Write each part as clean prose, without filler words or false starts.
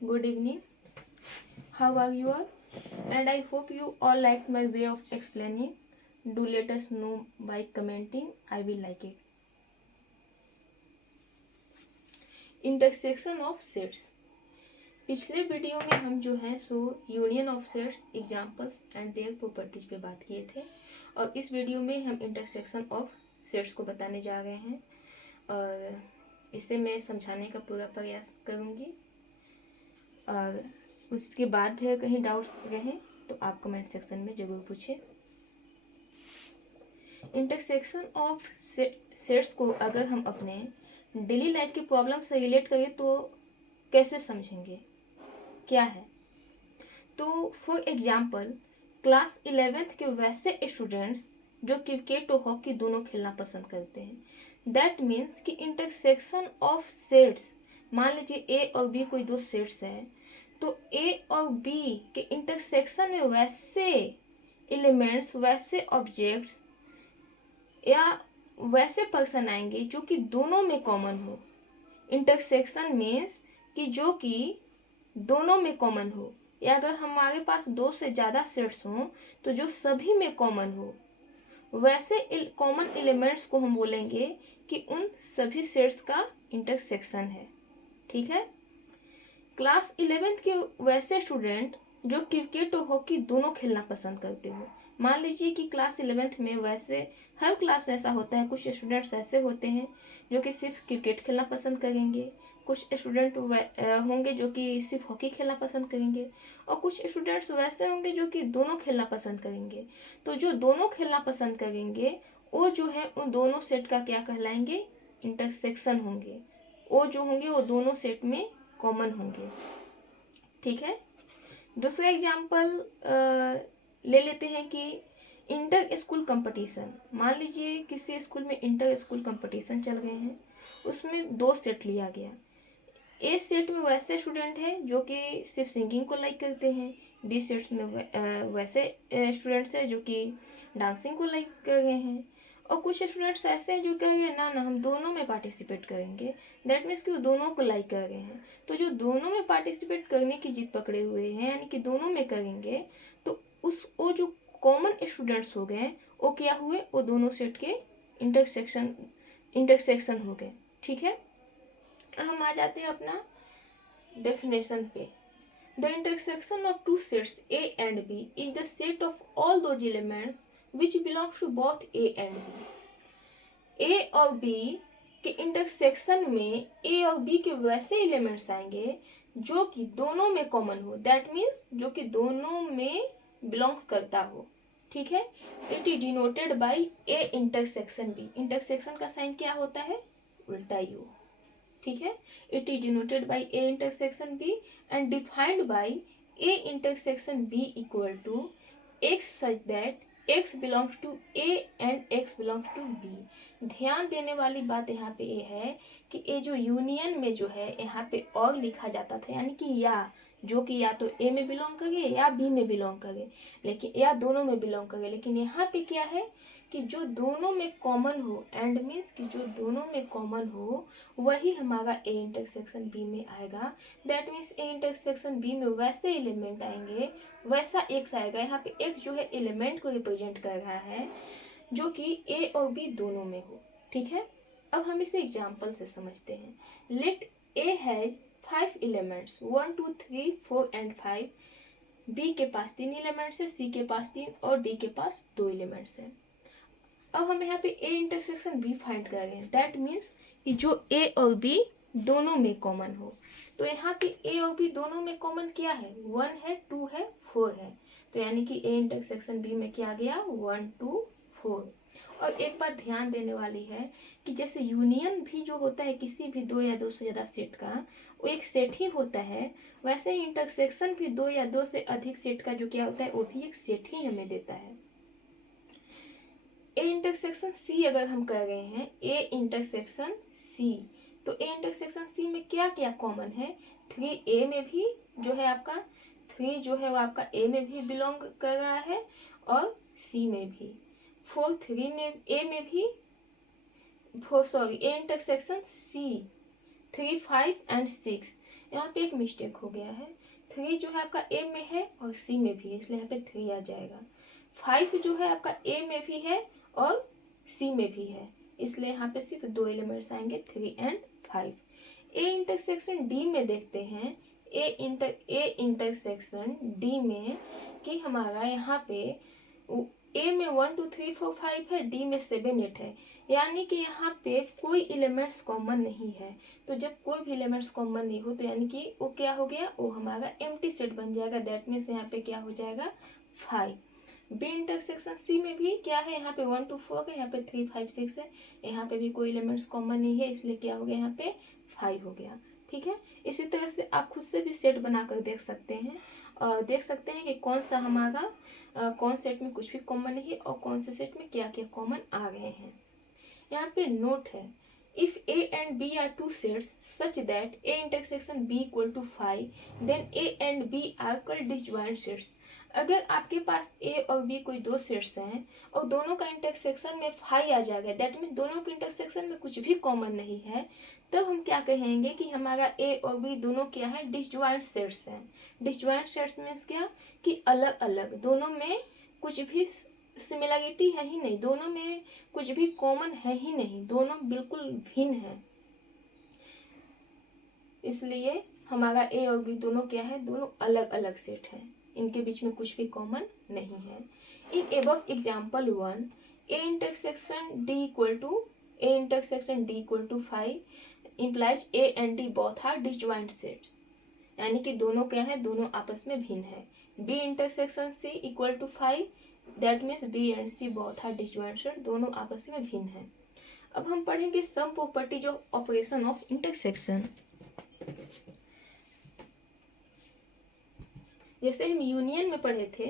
Good evening. How are you all? And I hope you all liked my way of explaining. Do let us know by commenting. I will like it. Intersection of sets. पिछले video में हम जो है सो union of sets, examples and their properties पे बात किए थे, और इस वीडियो में हम इंटरसेक्शन ऑफ सेट्स को बताने जा रहे हैं और इसे मैं समझाने का पूरा प्रयास करूँगी। और उसके बाद भी कहीं डाउट्स रहें तो आप कमेंट सेक्शन में ज़रूर पूछें। इंटरसेक्शन ऑफ सेट्स को अगर हम अपने डेली लाइफ की प्रॉब्लम से रिलेट करें तो कैसे समझेंगे, क्या है? तो फॉर एग्जाम्पल क्लास 11th के वैसे स्टूडेंट्स जो क्रिकेट और हॉकी दोनों खेलना पसंद करते हैं, दैट मीन्स कि इंटरसेक्शन ऑफ सेट्स, मान लीजिए ए और बी कोई दो सेट्स है, तो ए और बी के इंटरसेक्शन में वैसे एलिमेंट्स, वैसे ऑब्जेक्ट्स या वैसे पर्सन आएंगे जो कि दोनों में कॉमन हो। इंटरसेक्शन मीन्स कि जो कि दोनों में कॉमन हो, या अगर हमारे पास दो से ज़्यादा सेट्स हों तो जो सभी में कॉमन हो, वैसे कॉमन एलिमेंट्स को हम बोलेंगे कि उन सभी सेट्स का इंटरसेक्शन है। ठीक है। क्लास 11th के वैसे स्टूडेंट जो क्रिकेट और हॉकी दोनों खेलना पसंद करते हो, मान लीजिए कि क्लास 11th में, वैसे हर क्लास में ऐसा होता है, कुछ स्टूडेंट्स ऐसे होते हैं जो कि सिर्फ क्रिकेट खेलना पसंद करेंगे, कुछ स्टूडेंट होंगे जो कि सिर्फ हॉकी खेलना पसंद करेंगे, और कुछ स्टूडेंट्स वैसे होंगे जो कि दोनों खेलना पसंद करेंगे। तो जो दोनों खेलना पसंद करेंगे वो जो है उन दोनों सेट का क्या कहलाएंगे? इंटरसेक्शन होंगे। वो जो होंगे वो दोनों सेट में कॉमन होंगे। ठीक है। दूसरा एग्जाम्पल ले लेते हैं कि इंटर स्कूल कंपटीशन। मान लीजिए किसी स्कूल में इंटर स्कूल कंपटीशन चल रहे हैं, उसमें दो सेट लिया गया। ए सेट में वैसे स्टूडेंट हैं जो कि सिर्फ सिंगिंग को लाइक करते हैं, बी सेट्स में वैसे स्टूडेंट्स हैं जो कि डांसिंग को लाइक कर रहे हैं, और कुछ स्टूडेंट्स ऐसे हैं जो कह रहे हैं ना ना हम दोनों में पार्टिसिपेट करेंगे। दैट मीन्स कि वो दोनों को लाइक कर रहे हैं। तो जो दोनों में पार्टिसिपेट करने की जिद पकड़े हुए हैं, यानी कि दोनों में करेंगे, तो वो जो कॉमन स्टूडेंट्स हो गए वो क्या हुए? वो दोनों सेट के इंटरसेक्शन हो गए। ठीक है। हम आ जाते हैं अपना डेफिनेशन पे। The intersection of two sets A and B is the set of all those elements which belongs to both A and B. A और बी के इंटरसेक्शन में ए और बी के वैसे एलिमेंट्स आएंगे जो कि दोनों में कॉमन हो। दैट मीन्स जो कि दोनों में बिलोंग्स करता हो। ठीक है। It is denoted by A intersection B. Intersection का साइन क्या होता है? उल्टा यू। ठीक है। It is denoted by A intersection B and defined by A intersection B equal to X such that X belongs to A and X belongs to B. ध्यान देने वाली बात यहाँ पे ये है कि ये जो यूनियन में जो है यहाँ पे और लिखा जाता था, यानी कि या, जो कि या तो ए में बिलोंग करे या बी में बिलोंग करे, लेकिन या दोनों में बिलोंग करे, लेकिन यहाँ पे क्या है कि जो दोनों में कॉमन हो, एंड मीन्स कि जो दोनों में कॉमन हो वही हमारा ए इंटरसेक्शन बी में आएगा। That means A intersection B में वैसे एलिमेंट आएंगे, वैसा एक्स आएगा। यहाँ पे एक्स जो है एलिमेंट को रिप्रेजेंट कर रहा है जो कि ए और बी दोनों में हो। ठीक है। अब हम इसे एग्जाम्पल से समझते हैं। Let A has 5 elements 1 2 3 4 and 5। B के पास 3 एलिमेंट्स है, सी के पास 3 और डी के पास 2 एलिमेंट्स है। अब हम यहाँ पे ए इंटरसेक्शन बी फाइंड कर रहे हैं। दैट मीन्स कि जो ए और बी दोनों में कॉमन हो। तो यहाँ पे ए और बी दोनों में कॉमन क्या है? 1 है, 2 है, 4 है। तो यानी कि ए इंटरसेक्शन बी में क्या आ गया? 1 2 4। और एक बात ध्यान देने वाली है कि जैसे यूनियन भी जो होता है किसी भी दो या दो से ज़्यादा सेट का, वो एक सेट ही होता है, वैसे ही इंटरसेक्शन भी दो या दो से अधिक सेट का जो क्या होता है वो भी एक सेट ही हमें देता है। ए इंटरसेक्शन सी अगर हम कर रहे हैं, ए इंटरसेक्शन सी, तो ए इंटरसेक्शन सी में क्या क्या कॉमन है? 3 ए में भी जो है आपका 3 जो है वो आपका ए में भी बिलोंग कर रहा है और सी में भी। 4 3 में ए में भी, ए इंटरसेक्शन सी 3 5 एंड 6, यहाँ पे एक मिस्टेक हो गया है, 3 जो है आपका ए में है और सी में भी है, इसलिए यहाँ पे 3 आ जाएगा। 5 जो है आपका ए में भी है और सी में भी है, इसलिए यहाँ पे सिर्फ 2 एलिमेंट्स आएंगे, 3 एंड 5। ए इंटरसेक्शन डी में देखते हैं, ए इंटरसेक्शन डी में कि हमारा यहाँ पे ए में 1 2 3 4 5 है, डी में 7 8 है, यानी कि यहाँ पे कोई एलिमेंट्स कॉमन नहीं है। तो जब कोई भी एलिमेंट्स कॉमन नहीं हो तो यानी कि वो क्या हो गया, वो हमारा एम्प्टी सेट बन जाएगा। दैट मीन्स यहाँ पे क्या हो जाएगा 5। बी इंटरसेक्शन सी में भी क्या है, यहाँ पे 1 2 4 है, यहाँ पे 3 5 6 है, यहाँ पे भी कोई एलिमेंट्स कॉमन नहीं है, इसलिए क्या हो गया यहाँ पे 5 हो गया। ठीक है, इसी तरह से आप खुद से भी सेट बनाकर देख सकते हैं और देख सकते हैं कि कौन सा हमारा कौन सेट में कुछ भी कॉमन नहीं है और कौन से सेट में क्या क्या कॉमन आ गए हैं। यहाँ पे नोट है, if A and B are two sets such that A intersection B equal to 5 then A and B are called disjoint sets. अगर आपके पास ए और बी कोई दो सेट्स हैं और दोनों का इंटरसेक्शन में 5 आ जाएगा, दैट मीन दोनों के इंटरसेक्शन में कुछ भी कॉमन नहीं है, तब हम क्या कहेंगे कि हमारा ए और बी दोनों क्या है, डिसजॉइंट सेट्स हैं। डिसजॉइंट सेट्स मीन्स क्या कि अलग अलग, दोनों में कुछ भी सिमिलरिटी है ही नहीं, दोनों में कुछ भी कॉमन है ही नहीं, दोनों बिल्कुल भिन्न है, इसलिए हमारा ए और बी दोनों क्या है, दोनों अलग अलग सेट है, इनके बीच में कुछ भी कॉमन नहीं है। In above example 1 A intersection D equal to 5 implies A and D both are disjoint sets, यानी कि दोनों क्या है, दोनों आपस में भिन्न है। B intersection C equal to 5 that means B and C both are disjoint set, दोनों आपस में भिन्न है। अब हम पढ़ेंगे some properties of operation of intersection. जैसे हम यूनियन में पढ़े थे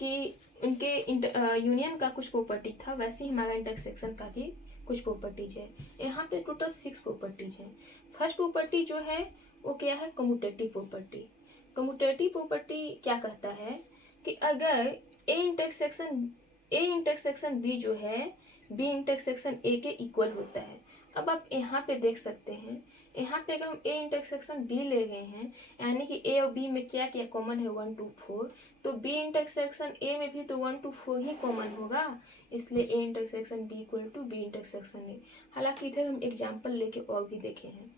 कि उनके यूनियन का कुछ प्रॉपर्टी था, वैसे ही हमारा इंटरसेक्शन का भी कुछ प्रॉपर्टीज है। यहाँ पे टोटल 6 प्रॉपर्टीज हैं। फर्स्ट प्रॉपर्टी जो है वो क्या है, कम्यूटेटिव प्रॉपर्टी। कम्यूटेटिव प्रॉपर्टी क्या कहता है कि अगर ए इंटरसेक्शन बी जो है बी इंटरसेक्शन ए के इक्वल होता है। अब आप यहाँ पे देख सकते हैं, यहाँ पे अगर हम ए इंटरसेक्शन बी ले गए हैं, यानी कि ए और बी में क्या क्या कॉमन है 1 2 4, तो बी इंटरसेक्शन ए में भी तो 1 2 4 ही कॉमन होगा, इसलिए A intersection B equal to B intersection A. हालांकि इधर हम एग्जाम्पल लेके और भी देखे हैं।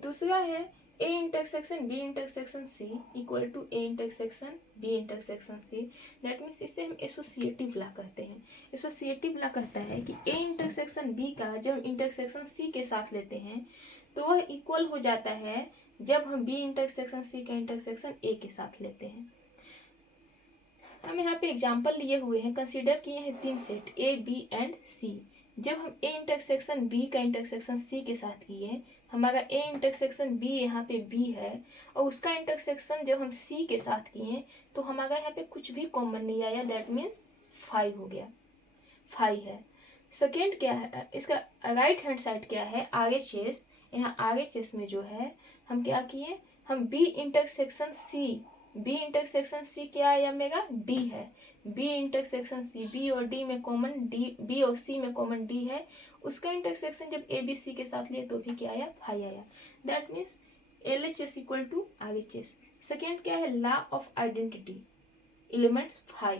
दूसरा है A intersection B intersection C equal to A intersection B intersection C. That means इसे हम एसोसिएटिव लॉ कहते हैं। एसोसिएटिव लॉ कहता है कि ए इंटरसेक्शन बी का जब इंटरसेक्शन सी के साथ लेते हैं तो वह इक्वल हो जाता है जब हम बी इंटरसेक्शन सी का इंटरसेक्शन ए के साथ लेते हैं। हम यहाँ पे एग्जाम्पल लिए हुए हैं, कंसीडर किए हैं 3 सेट ए बी एंड सी। जब हम ए इंटरसेक्शन बी का इंटरसेक्शन सी के साथ किए, हमारा ए इंटरसेक्शन बी यहाँ पे बी है और उसका इंटरसेक्शन जब हम सी के साथ किए तो हमारा यहाँ पे कुछ भी कॉमन नहीं आया, दैट मीन्स 5 हो गया, 5 है। सेकेंड क्या है, इसका राइट हैंड साइड क्या है, RHS। यहाँ RHS में जो है हम क्या किए, हम बी इंटरसेक्शन सी क्या आया मेरा, डी है। बी इंटरसेक्शन सी, बी और डी में कॉमन डी, बी और सी में कॉमन डी है, उसका इंटरसेक्शन जब ए बी सी के साथ लिए तो भी क्या आया, 5 आया। That means LHS equal to RHS। Second क्या है, law of identity elements 5।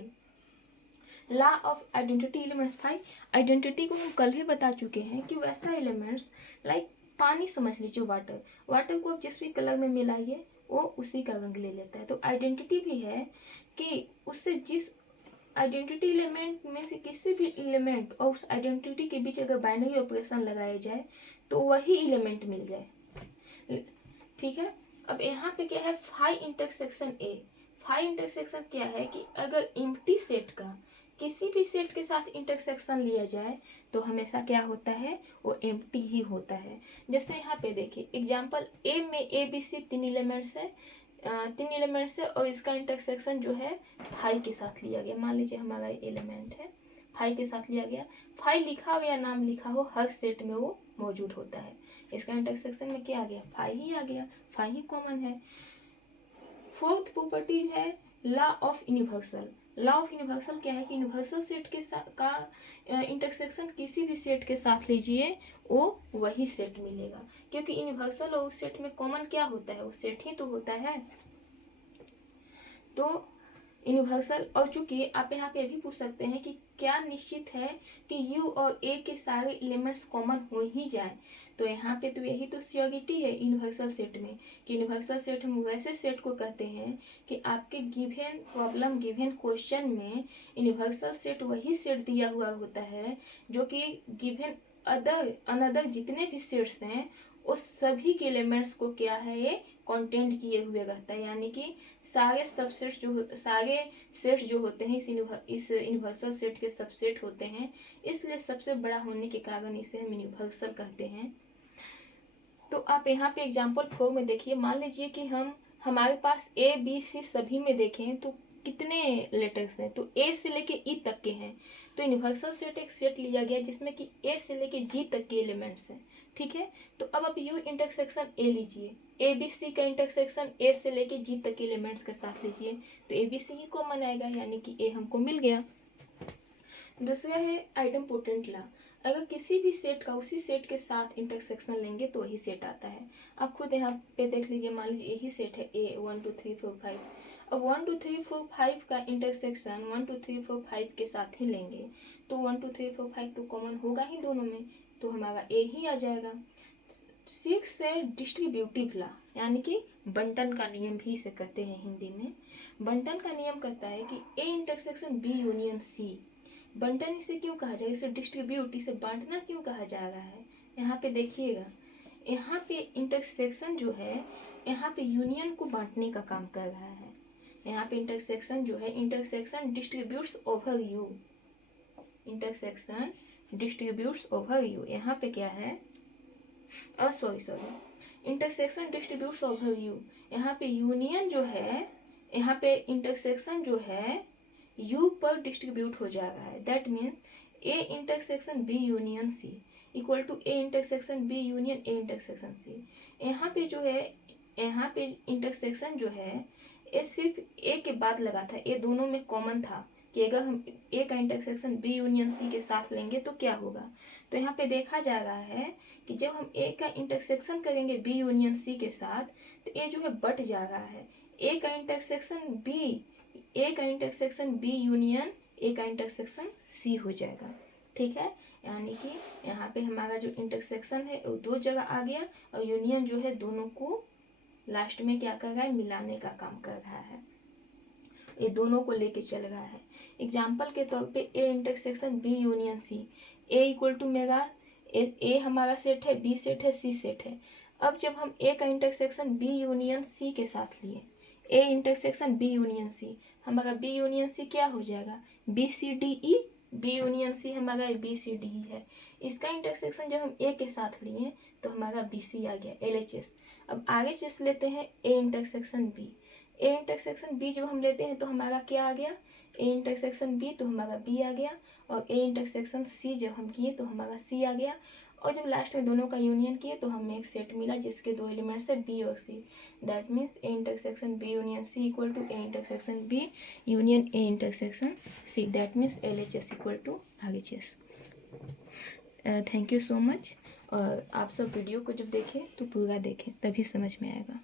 Law of identity elements 5, identity को हम कल भी बता चुके हैं कि वैसा एलिमेंट्स लाइक पानी समझ लीजिए, वाटर को आप जिस भी कलर में मिलाइए वो उसी का रंग ले लेता है। तो आइडेंटिटी भी है कि उससे जिस आइडेंटिटी एलिमेंट में से किसी भी एलिमेंट और उस आइडेंटिटी के बीच अगर बाइनरी ऑपरेशन लगाया जाए तो वही एलिमेंट मिल जाए। ठीक है, अब यहाँ पे क्या है, 5 इंटरसेक्शन ए। 5 इंटरसेक्शन क्या है कि अगर एम्प्टी सेट का किसी भी सेट के साथ इंटरसेक्शन लिया जाए तो हमेशा क्या होता है, वो एम्प्टी ही होता है। जैसे यहाँ पे देखिए एग्जांपल, ए में ए बी सी 3 एलिमेंट्स है और इसका इंटरसेक्शन जो है 5 के साथ लिया गया। मान लीजिए हमारा एलिमेंट है 5 के साथ लिया गया, 5 लिखा हो या नाम लिखा हो हर सेट में वो मौजूद होता है। इसका इंटरसेक्शन में क्या आ गया, 5 ही आ गया, 5 ही कॉमन है। फोर्थ प्रॉपर्टी है law of universal. Law of universal क्या है कि यूनिवर्सल सेट के साथ का इंटरसेक्शन किसी भी सेट के साथ लीजिए वो वही सेट मिलेगा, क्योंकि यूनिवर्सल और उस सेट में कॉमन क्या होता है, वो सेट ही तो होता है। तो यूनिवर्सल, और चूंकि आप यहाँ पे भी पूछ सकते हैं कि क्या निश्चित है कि यू और ए के सारे एलिमेंट्स कॉमन हो ही जाए, तो यहाँ पे तो यही तो श्योरिटी है यूनिवर्सल सेट में कि यूनिवर्सल सेट हम वैसे सेट को कहते हैं कि आपके गिवन प्रॉब्लम गिवन क्वेश्चन में यूनिवर्सल सेट वही सेट दिया हुआ होता है जो कि गिवन अनदर जितने भी सेट्स हैं उस सभी के एलिमेंट्स को क्या है ये कंटेंट किए हुए रहता है, यानी कि सारे सबसेट्स सारे सेट्स जो होते हैं इस यूनिवर्सल सेट के सबसेट होते हैं, इसलिए सबसे बड़ा होने के कारण इसे हम यूनिवर्सल कहते हैं। तो आप यहाँ पे एग्जाम्पल 4 में देखिए, मान लीजिए कि हमारे पास ए बी सी सभी में देखें तो कितने लेटर्स हैं, तो ए से लेके ई तक के हैं। तो यूनिवर्सल सेट एक सेट लिया गया जिसमें कि ए से लेके जी तक के एलिमेंट्स हैं, ठीक है। तो अब आप यू इंटरसेक्शन ए लीजिए, ए बी सी का इंटरसेक्शन ए से लेके जी तक के एलिमेंट्स के साथ लीजिए, तो A B C he common आएगा, यानी कि ए हमको मिल गया। दूसरा है आइडेम्पोटेंट लॉ, अगर किसी भी सेट का उसी सेट के साथ इंटरसेक्शन लेंगे तो वही सेट आता है। आप खुद यहाँ पे देख लीजिए, मान लीजिए यही सेट है ए 1 2 3 4 5, अब 1 2 3 4 5 का इंटरसेक्शन 1 2 3 4 5 के साथ ही लेंगे तो 1 2 3 4 5 तो कॉमन होगा ही दोनों में, तो हमारा ए ही आ जाएगा। 6 है डिस्ट्रीब्यूटिव लॉ, यानी कि बंटन का नियम भी इसे कहते हैं हिंदी में। बंटन का नियम कहता है कि A intersection B union C, बंटन इसे क्यों कहा जाएगा, इसे डिस्ट्रीब्यूट, इसे बांटना क्यों कहा जा रहा है, यहाँ पे देखिएगा, यहाँ पे इंटरसेक्शन जो है यहाँ पे यूनियन को बांटने का काम कर रहा है। यहाँ पे इंटरसेक्शन जो है, intersection distributes over you, intersection distributes over you, यहाँ पे क्या है, sorry intersection distributes over you, यहाँ पे यूनियन जो है, यहाँ पे इंटरसेक्शन जो है यू पर डिस्ट्रीब्यूट हो जा रहा है, that means A intersection B union C equal to A intersection B union A intersection C. यहाँ पे जो है, यहाँ पे इंटरसेक्शन जो है ए सिर्फ ए के बाद लगा था, ए दोनों में कॉमन था कि अगर हम ए का इंटरसेक्शन बी यूनियन सी के साथ लेंगे तो क्या होगा। तो यहाँ पे देखा जा रहा है कि जब हम ए का इंटरसेक्शन करेंगे बी यूनियन सी के साथ तो ए जो है बट जा रहा है, ए का इंटरसेक्शन बी यूनियन ए का इंटरसेक्शन सी हो जाएगा, ठीक है। यानी कि यहाँ पे हमारा जो इंटरसेक्शन है वो दो जगह आ गया और यूनियन जो है दोनों को लास्ट में क्या कर रहा है, मिलाने का काम कर रहा है, ये दोनों को लेके चल रहा है। एग्जाम्पल के तौर पे A intersection B union C, A equal to mega A हमारा सेट है, बी सेट है, सी सेट है। अब जब हम ए का इंटरसेक्शन बी यूनियन सी के साथ लिए, A intersection B union C, हमारा बी यूनियन सी क्या हो जाएगा, B C D E, B union C हमारा बी सी डी है। इसका इंटरसेक्शन जब हम ए के साथ लिए तो हमारा बी सी आ गया, एल एच एस। अब आगे चेस लेते हैं A intersection B, A intersection B जब हम लेते हैं तो हमारा क्या आ गया, ए इंटरसेक्शन बी तो हमारा बी आ गया, और ए इंटरसेक्शन सी जब हम किए तो हमारा सी आ गया, और जब लास्ट में दोनों का यूनियन किए तो हमें एक सेट मिला जिसके दो एलिमेंट्स है बी और C, that means A intersection B union C equal to A intersection B union A intersection C, that means L H S equal to R H S. Thank you so much, और आप सब video को जब देखें तो पूरा देखें तभी समझ में आएगा।